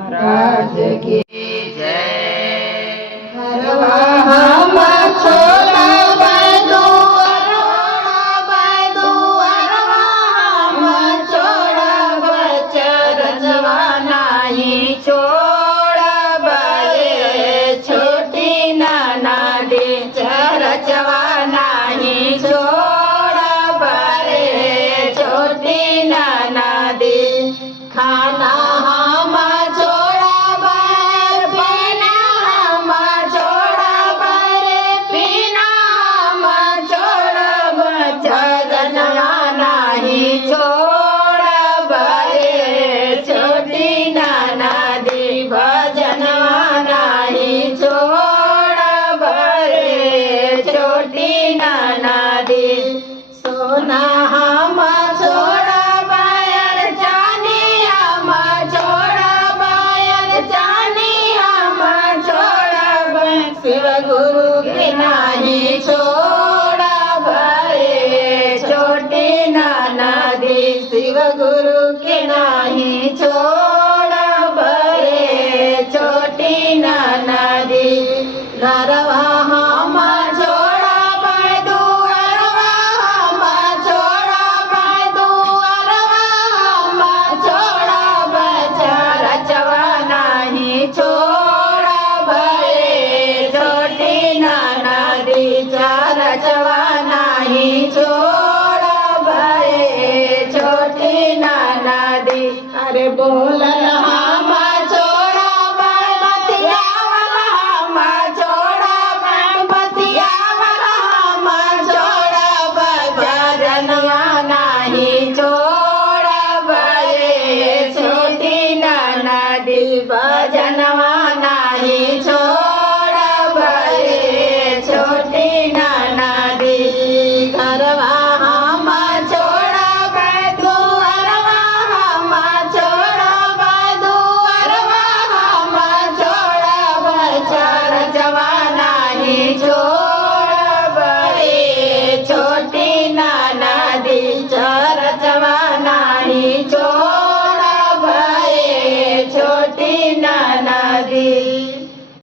महाराज की जय। हम छोड़ा बैदू हम छोड़ा बचर जवाना ही छोड़ा बे छोटी नाना दे चर जवाना ही छोड़ा बे छोटी नाना दे खाना हम छोड़ा बर पीना हम छोड़ा बर पीना हम छोड़ा बचन नाही छोड़ा बरे छोटी नाना दी भजन नाही छोड़ा बरे छोटी नाना दी सोना हम छोड़ा बायर जानी हम छोड़ा बायर जानी हम छोड़ा शिव गुरु के नाही छोड़ा बरे छोटी नाना दी शिव गुरु के नाही छोड़ा बरे छोटी नाना दी नरवा हम छोड़ा बैदू अरवा हम छोड़ा बैदू अरवा हम छोड़ा बचर जवाना ही छोड़ा बरे छोटी नाना दी चार जवाना ही छोड़ा बरे छोटी नाना दी अरे बोलल हम छोड़ा बतिया वाला हम छोड़ा बतिया वाला हम छोड़ा बचन नाही छोड़ा बरे छोटी नाना दी भजनवा